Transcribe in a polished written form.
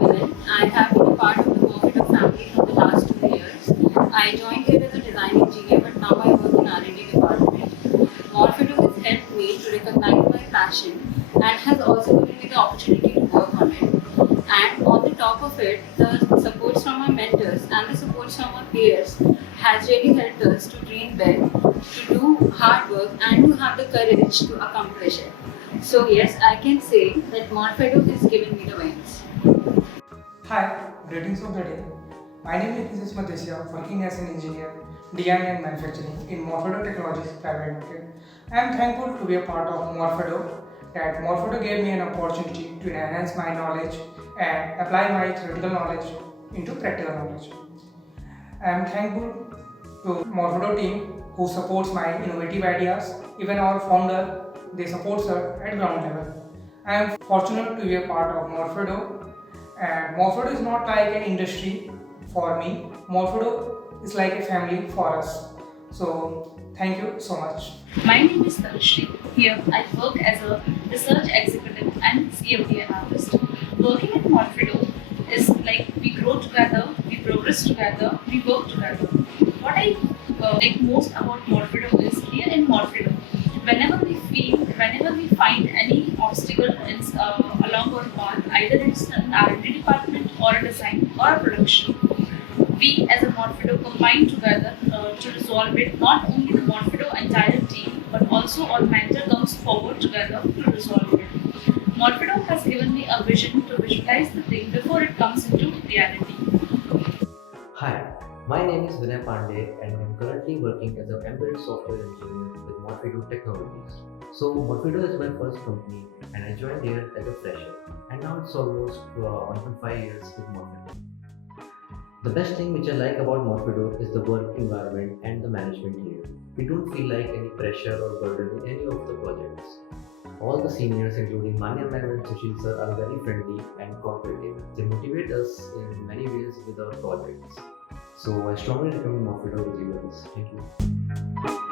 Viren. I have been a part of the Morphedo family for the last 2 years. I joined here as a design engineer, but now I work in R&D department. Morphedo has helped me to recognize my passion and has also given me the opportunity to work on it. And on the top of it, the support from my mentors and the support from my peers has really helped us to dream big, to do hard work, and to have the courage to accomplish it. So yes, I can say that Morphedo has given me the wings. Hi, greetings of the day. My name is Mrs. Mathesia, working as an engineer, design and manufacturing in Morphedo Technologies Private Limited. I am thankful to be a part of Morphedo, that Morphedo gave me an opportunity to enhance my knowledge and apply my theoretical knowledge into practical knowledge. I am thankful to Morphedo team who supports my innovative ideas. Even our founder, they support us at ground level. I am fortunate to be a part of Morphedo, and Morphedo is not like an industry for me. Morphedo is like a family for us. So thank you so much. My name is Tanushree. Here I work as a research executive and CFD analyst. Working at Morphedo is like we grow together, we progress together, we work together. What I like most about Morphedo is here in Morphedo, whenever we find any obstacle along our path, either it's an R&D department or a design or a production, we as a Morphedo combine together to resolve it. Not only the Morphedo entire team, but also our mentor comes forward together to resolve it. Morphedo has given me a vision to visualize the thing before it comes into reality. Hi, my name is Vinay Pandey and I'm currently working as an embedded software engineer with Morphedo Technologies. So Morphedo is my first company and I joined here as a fresher, and now it's almost 1.5 years with Morphedo. The best thing which I like about Morphedo is the work environment and the management here. We don't feel like any pressure or burden in any of the projects. All the seniors, including Manya ma'am and Sushil sir, are very friendly and cooperative. They motivate us in many ways with our projects. So I strongly recommend Morphedo with you guys. Thank you.